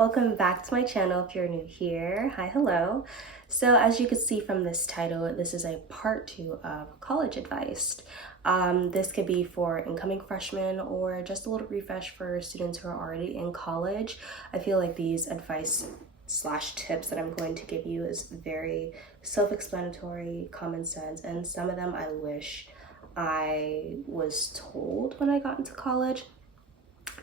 welcome back to my channel if you're new here. Hi, hello. So as you can see from this title, this is a part 2 of college advice. This could be for incoming freshmen or just a little refresh for students who are already in college. I feel like these advice / tips that I'm going to give you is very self-explanatory, common sense, and some of them I wish I was told when I got into college.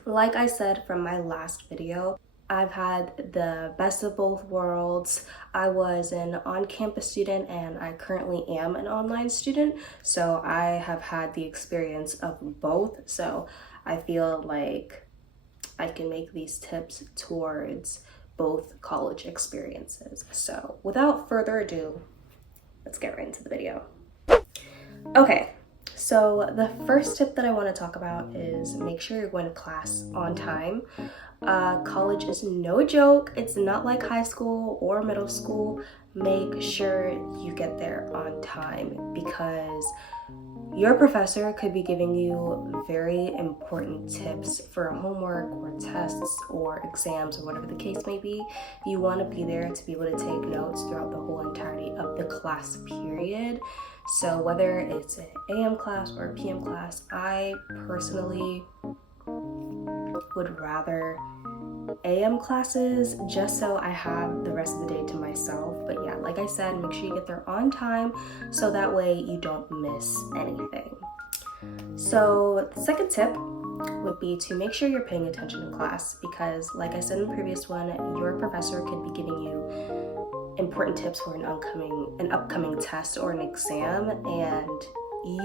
Like I said from my last video, I've had the best of both worlds. I was an on-campus student and I currently am an online student, so I have had the experience of both. So I feel like I can make these tips towards both college experiences. So without further ado, let's get right into the video. Okay. So the first tip that I want to talk about is make sure you're going to class on time. College is no joke. It's not like high school or middle school. Make sure you get there on time because your professor could be giving you very important tips for homework or tests or exams or whatever the case may be. You want to be there to be able to take notes throughout the whole entirety of the class period. So whether it's an AM class or a PM class, I personally would rather AM classes just so I have the rest of the day to myself. But yeah, like I said, make sure you get there on time so that way you don't miss anything. So the second tip would be to make sure you're paying attention in class because like I said in the previous one, your professor could be giving you important tips for an upcoming test or an exam, and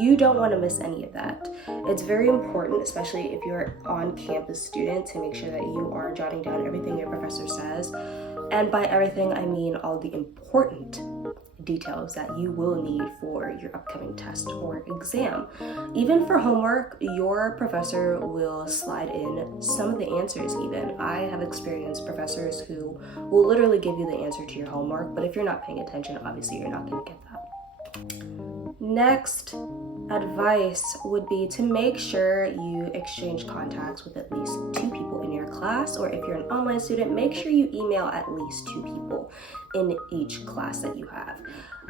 you don't want to miss any of that. It's very important, especially if you're an on-campus student, to make sure that you are jotting down everything your professor says. And by everything, I mean all the important details that you will need for your upcoming test or exam. Even for homework, your professor will slide in some of the answers even. I have experienced professors who will literally give you the answer to your homework, but if you're not paying attention, obviously you're not going to get that. Next advice would be to make sure you exchange contacts with at least 2 people in your class, or if you're an online student, make sure you email at least 2 people in each class that you have.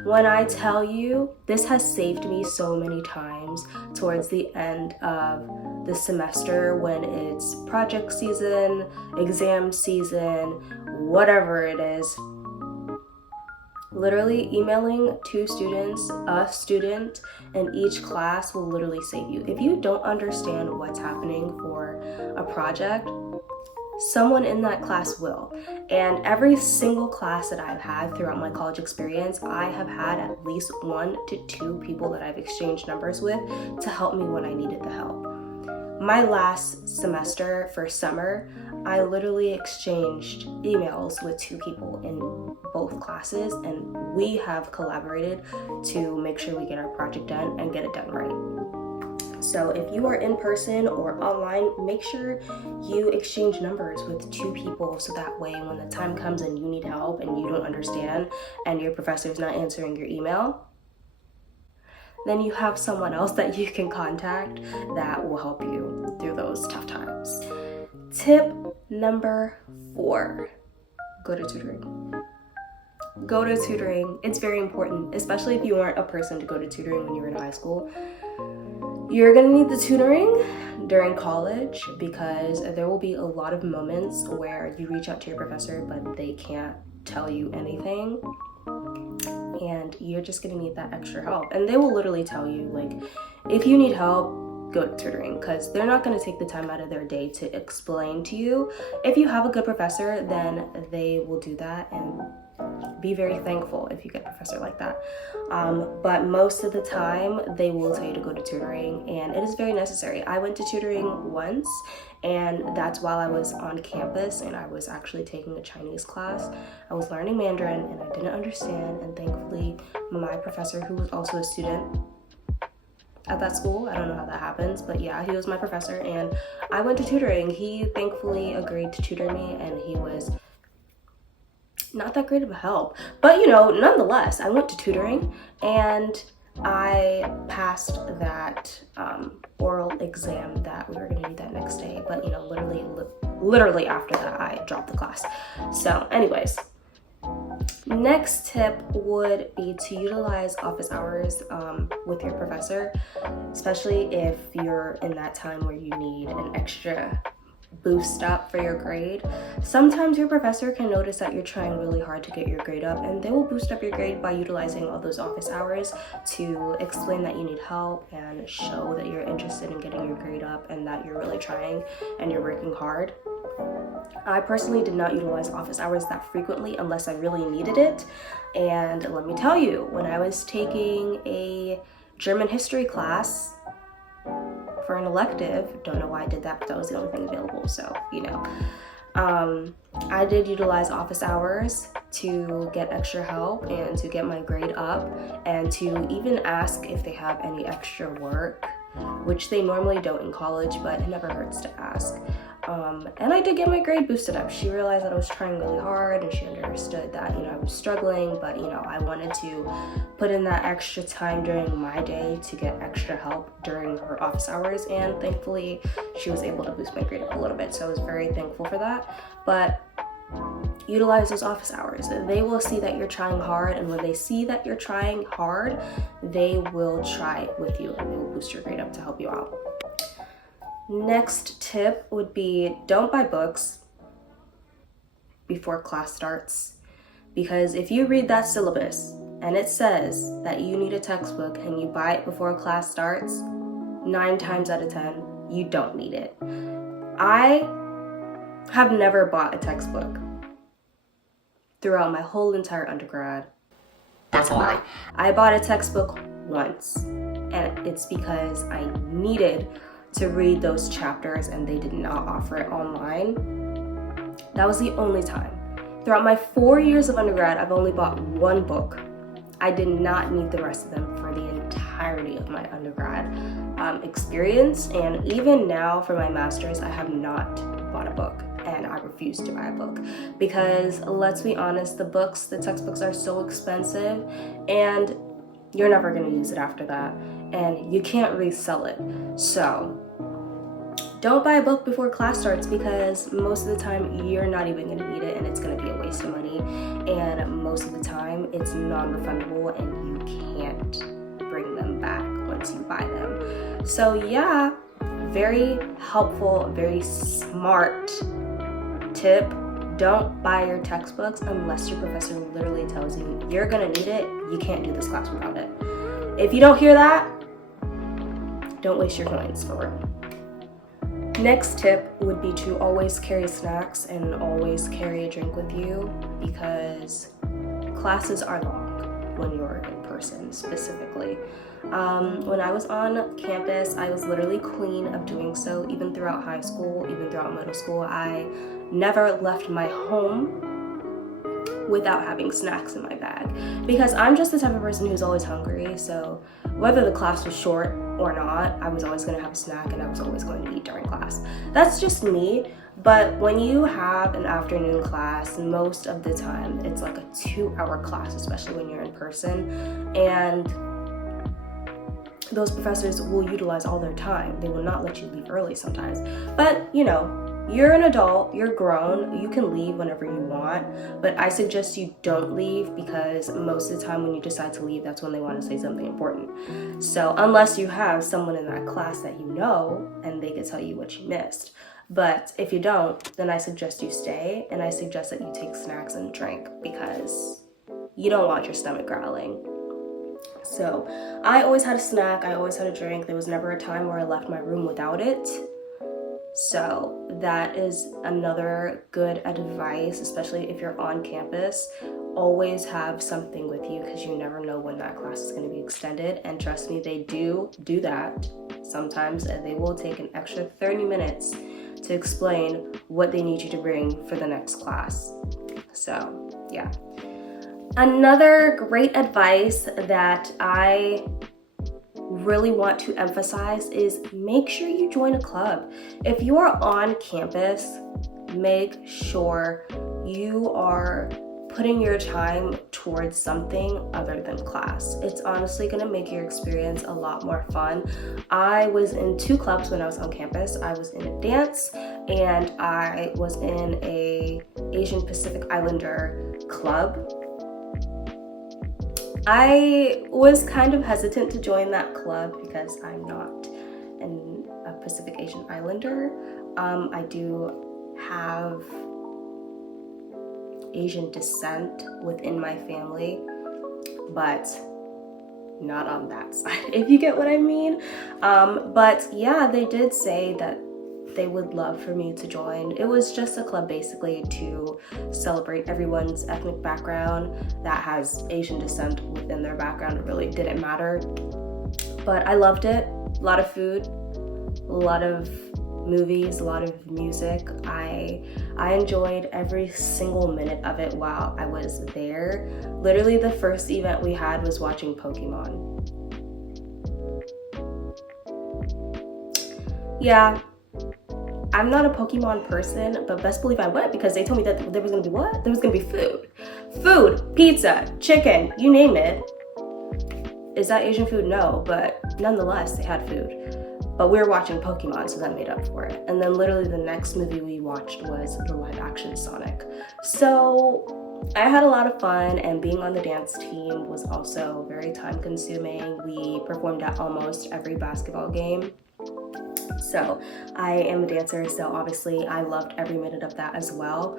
When I tell you, this has saved me so many times towards the end of the semester when it's project season, exam season, whatever it is. Literally emailing 2 students, a student in each class will literally save you. If you don't understand what's happening for a project, someone in that class will. And every single class that I've had throughout my college experience, I have had at least 1 to 2 people that I've exchanged numbers with to help me when I needed the help. My last semester for summer, I literally exchanged emails with 2 people in both classes, and we have collaborated to make sure we get our project done and get it done right. So if you are in person or online, make sure you exchange numbers with 2 people so that way when the time comes and you need help and you don't understand and your professor is not answering your email, then you have someone else that you can contact that will help you through those tough times. Tip number 4, go to tutoring. Go to tutoring. It's very important, especially if you weren't a person to go to tutoring when you were in high school. You're gonna need the tutoring during college because there will be a lot of moments where you reach out to your professor but they can't tell you anything. And you're just gonna need that extra help. And they will literally tell you, like, if you need help, go to tutoring because they're not gonna take the time out of their day to explain to you. If you have a good professor, then they will do that, and be very thankful if you get a professor like that. But most of the time, they will tell you to go to tutoring, and it is very necessary. I went to tutoring once, and that's while I was on campus, and I was actually taking a Chinese class. I was learning Mandarin, and I didn't understand, and thankfully, my professor, who was also a student at that school, I don't know how that happens, but yeah, he was my professor, and I went to tutoring. He thankfully agreed to tutor me, and he was not that great of a help, but nonetheless, I went to tutoring and I passed that oral exam that we were going to do that next day, but literally literally after that, I dropped the class. So anyways, next tip would be to utilize office hours with your professor, especially if you're in that time where you need an extra boost up for your grade. Sometimes your professor can notice that you're trying really hard to get your grade up, and they will boost up your grade by utilizing all those office hours to explain that you need help and show that you're interested in getting your grade up and that you're really trying and you're working hard. I personally did not utilize office hours that frequently unless I really needed it. And let me tell you, when I was taking a German history class for an elective, don't know why I did that, but that was the only thing available, so I did utilize office hours to get extra help and to get my grade up, and to even ask if they have any extra work, which they normally don't in college, but it never hurts to ask. And I did get my grade boosted up. She realized that I was trying really hard, and she understood that, I was struggling, but, I wanted to put in that extra time during my day to get extra help during her office hours, and thankfully she was able to boost my grade up a little bit, so I was very thankful for that. But utilize those office hours. They will see that you're trying hard, and when they see that you're trying hard, they will try with you and they will boost your grade up to help you out. Next tip would be, don't buy books before class starts, because if you read that syllabus and it says that you need a textbook and you buy it before class starts, 9 times out of 10 you don't need it. I have never bought a textbook throughout my whole entire undergrad. That's a lie. I bought a textbook once, and it's because I needed to read those chapters and they did not offer it online. That was the only time. Throughout my 4 years of undergrad, I've only bought one book. I did not need the rest of them for the entirety of my undergrad experience, and even now for my master's, I have not bought a book, and I refuse to buy a book because, let's be honest, the textbooks are so expensive, and you're never going to use it after that, and you can't resell it. So don't buy a book before class starts, because most of the time you're not even going to need it, and it's going to be a waste of money, and most of the time it's non-refundable and you can't bring them back once you buy them. So yeah, very helpful, very smart tip. Don't buy your textbooks unless your professor literally tells you you're gonna need it. You can't do this class without it. If you don't hear that, don't waste your coins for it. Next tip would be to always carry snacks and always carry a drink with you, because classes are long when you're in person specifically. When I was on campus, I was literally queen of doing so. Even throughout high school, even throughout middle school, I never left my home without having snacks in my bag, because I'm just the type of person who's always hungry. So whether the class was short or not, I was always going to have a snack, and I was always going to eat during class. That's just me. But when you have an afternoon class, most of the time it's like a 2-hour class, especially when you're in person, and those professors will utilize all their time. They will not let you leave early sometimes. But you're an adult, you're grown, you can leave whenever you want, but I suggest you don't leave, because most of the time when you decide to leave, that's when they want to say something important. So unless you have someone in that class that you know and they can tell you what you missed. But if you don't, then I suggest you stay, and I suggest that you take snacks and drink, because you don't want your stomach growling. So I always had a snack, I always had a drink. There was never a time where I left my room without it. So that is another good advice, especially if you're on campus. Always have something with you, because you never know when that class is going to be extended. And trust me, they do that sometimes, and they will take an extra 30 minutes to explain what they need you to bring for the next class. So yeah. Another great advice that I really want to emphasize is make sure you join a club. If you are on campus, make sure you are putting your time towards something other than class. It's honestly gonna make your experience a lot more fun. I was in 2 clubs when I was on campus. I was in a dance and I was in a Asian Pacific Islander club. I was kind of hesitant to join that club because I'm not a Pacific Asian Islander. I do have Asian descent within my family, but not on that side, if you get what I mean. But yeah, they did say that they would love for me to join. It was just a club basically to celebrate everyone's ethnic background that has Asian descent within their background. It really didn't matter, but I loved it. A lot of food, a lot of movies, a lot of music. I enjoyed every single minute of it while I was there. Literally the first event we had was watching Pokemon. Yeah, I'm not a Pokemon person, but best believe I went because they told me that there was gonna be what? There was gonna be food. Food, pizza, chicken, you name it. Is that Asian food? No, but nonetheless, they had food. But we were watching Pokemon, so that made up for it. And then literally the next movie we watched was the live action Sonic. So I had a lot of fun, and being on the dance team was also very time consuming. We performed at almost every basketball game. So I am a dancer, so obviously I loved every minute of that as well.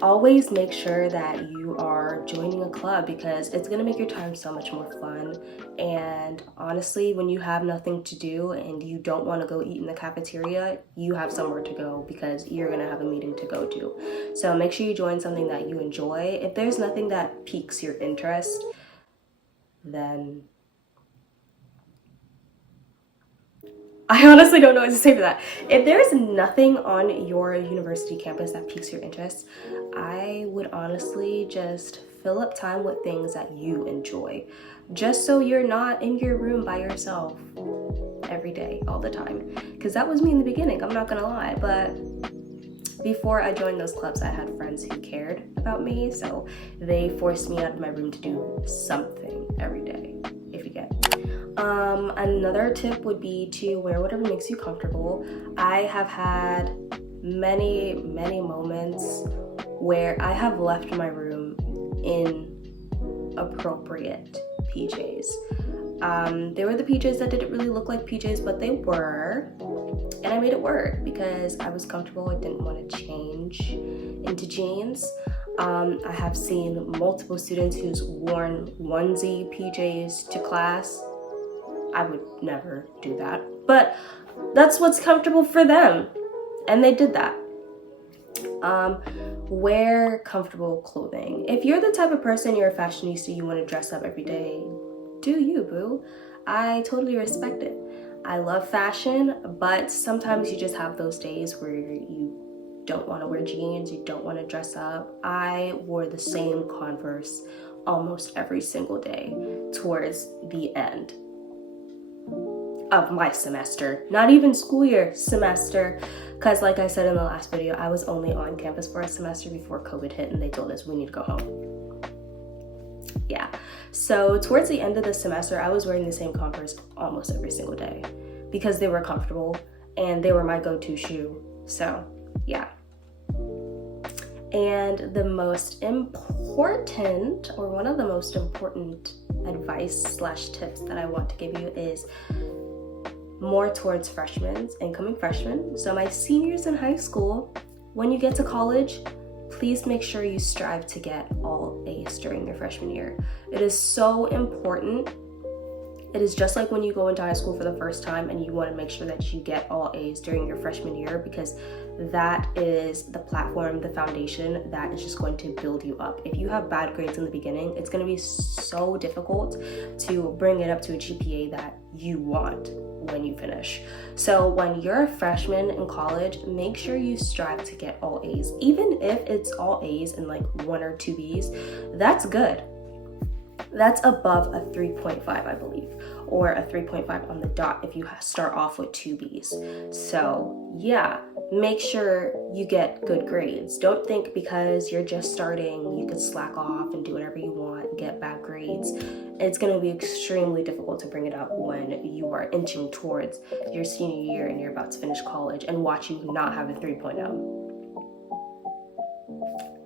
Always make sure that you are joining a club because it's gonna make your time so much more fun. And honestly, when you have nothing to do and you don't want to go eat in the cafeteria, you have somewhere to go because you're gonna have a meeting to go to. So make sure you join something that you enjoy. If there's nothing that piques your interest, then I honestly don't know what to say for that. If there's nothing on your university campus that piques your interest, I would honestly just fill up time with things that you enjoy. Just so you're not in your room by yourself every day, all the time. Because that was me in the beginning, I'm not gonna lie. But before I joined those clubs, I had friends who cared about me, so they forced me out of my room to do something every day, if you get. Another tip would be to wear whatever makes you comfortable. I have had many moments where I have left my room in appropriate PJs. They were the PJs that didn't really look like PJs, but they were, and I made it work because I was comfortable. I didn't want to change into jeans. I have seen multiple students who's worn onesie PJs to class. I would never do that, but that's what's comfortable for them, and they did that. Wear comfortable clothing. If you're the type of person, you're a fashionista, you want to dress up every day, do you, boo. I totally respect it. I love fashion, but sometimes you just have those days where you don't want to wear jeans, you don't want to dress up. I wore the same Converse almost every single day towards the end of my semester, not even school year, semester, because like I said in the last video, I was only on campus for a semester before COVID hit and they told us we need to go home. Yeah, so towards the end of the semester, I was wearing the same Converse almost every single day because they were comfortable and they were my go-to shoe. So yeah. And the most important, or one of the most important advice / tips that I want to give you is more towards freshmen, incoming freshmen. So my seniors in high school, when you get to college, please make sure you strive to get all A's during your freshman year. It is so important. It is just like when you go into high school for the first time and you want to make sure that you get all A's during your freshman year, because that is the platform, the foundation that is just going to build you up. If you have bad grades in the beginning, it's going to be so difficult to bring it up to a GPA that you want when you finish. So when you're a freshman in college, make sure you strive to get all A's. Even if it's all A's and like 1 or 2 B's, that's good. That's above a 3.5, I believe, or a 3.5 on the dot if you start off with 2 Bs. So yeah, make sure you get good grades. Don't think because you're just starting you could slack off and do whatever you want and get bad grades. It's going to be extremely difficult to bring it up when you are inching towards your senior year and you're about to finish college and watch you not have a 3.0.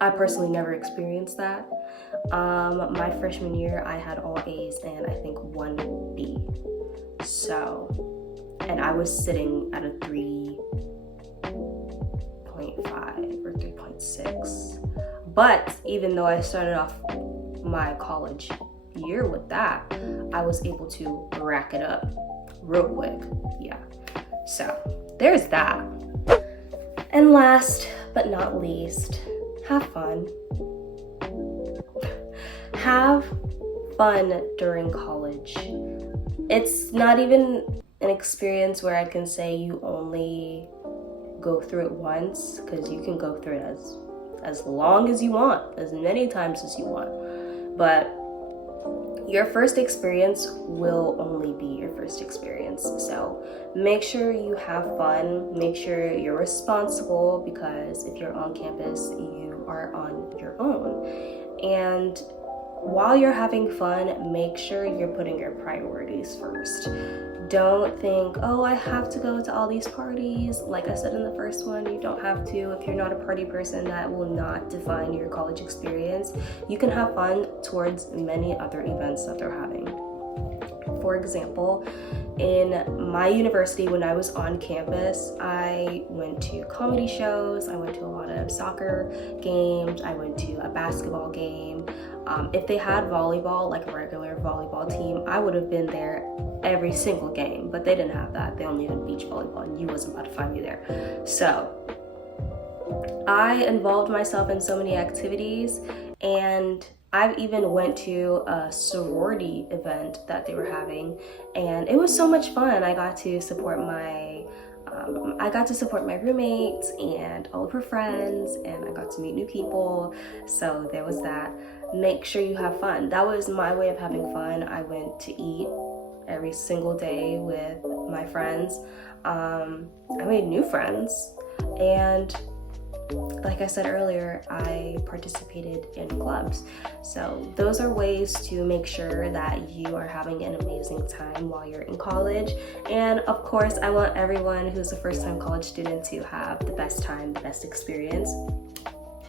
I personally never experienced that. My freshman year, I had all A's and I think 1 B. So, and I was sitting at a 3.5 or 3.6. But even though I started off my college year with that, I was able to rack it up real quick. Yeah. So, there's that. And last but not least, have fun. Have fun during college. It's not even an experience where I can say you only go through it once, because you can go through it as long as you want, as many times as you want. But your first experience will only be your first experience. So make sure you have fun, make sure you're responsible, because if you're on campus, you are on your own. And while you're having fun, make sure you're putting your priorities first. Don't think, oh, I have to go to all these parties. Like I said in the first one, you don't have to. If you're not a party person, that will not define your college experience. You can have fun towards many other events that they're having. For example, in my university, when I was on campus, I went to comedy shows, I went to a lot of soccer games, I went to a basketball game. If they had volleyball, like a regular volleyball team, I would have been there every single game, but they didn't have that. They only had beach volleyball, and you wasn't about to find me there. So I involved myself in so many activities, and I've even went to a sorority event that they were having, and it was so much fun. I got to support my roommates and all of her friends, and I got to meet new people. So there was that. Make sure you have fun. That was my way of having fun. I went to eat every single day with my friends. I made new friends, and like I said earlier, I participated in clubs. So those are ways to make sure that you are having an amazing time while you're in college. And of course, I want everyone who's a first-time college student to have the best time, the best experience.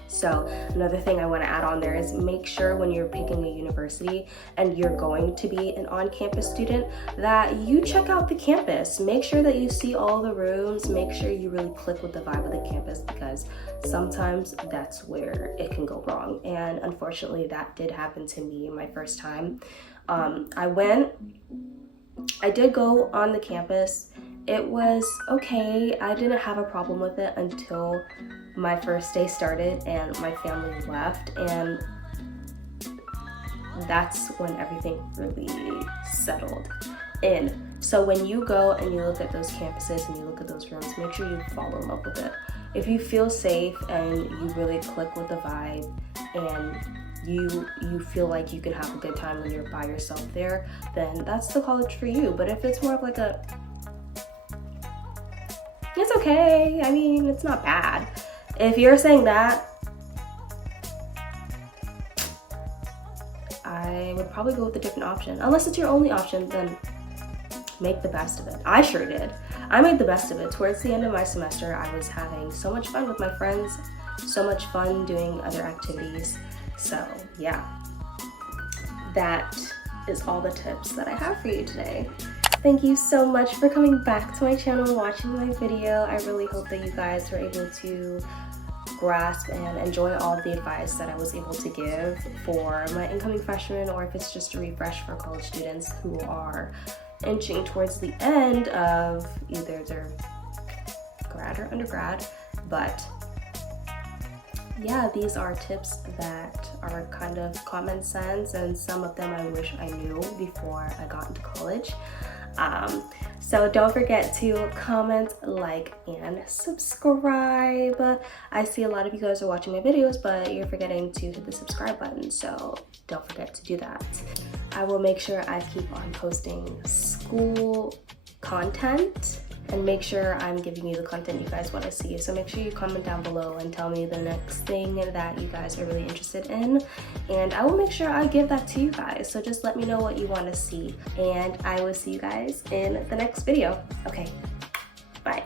So another thing I want to add on there is make sure when you're picking a university and you're going to be an on-campus student that you check out the campus. Make sure that you see all the rooms. Make sure you really click with the vibe of the campus, because sometimes that's where it can go wrong. And unfortunately, that did happen to me my first time. I did go on the campus. It was okay. I didn't have a problem with it until my first day started and my family left, and that's when everything really settled in. So when you go and you look at those campuses and you look at those rooms, make sure you fall in love with it. If you feel safe and you really click with the vibe and you feel like you can have a good time when you're by yourself there, then that's the college for you. But if it's more of like it's okay, I mean, it's not bad. If you're saying that, I would probably go with a different option. Unless it's your only option, then make the best of it. I sure did. I made the best of it. Towards the end of my semester, I was having so much fun with my friends, so much fun doing other activities. So yeah, that is all the tips that I have for you today. Thank you so much for coming back to my channel and watching my video. I really hope that you guys were able to grasp and enjoy all of the advice that I was able to give for my incoming freshmen, or if it's just a refresh for college students who are inching towards the end of either their grad or undergrad. But yeah, these are tips that are kind of common sense, and some of them I wish I knew before I got into college. So don't forget to comment, like, and subscribe. I see a lot of you guys are watching my videos, but you're forgetting to hit the subscribe button, so don't forget to do that. I will make sure I keep on posting school content and make sure I'm giving you the content you guys want to see. So make sure you comment down below and tell me the next thing that you guys are really interested in, and I will make sure I give that to you guys. So just let me know what you want to see, and I will see you guys in the next video. Okay, bye.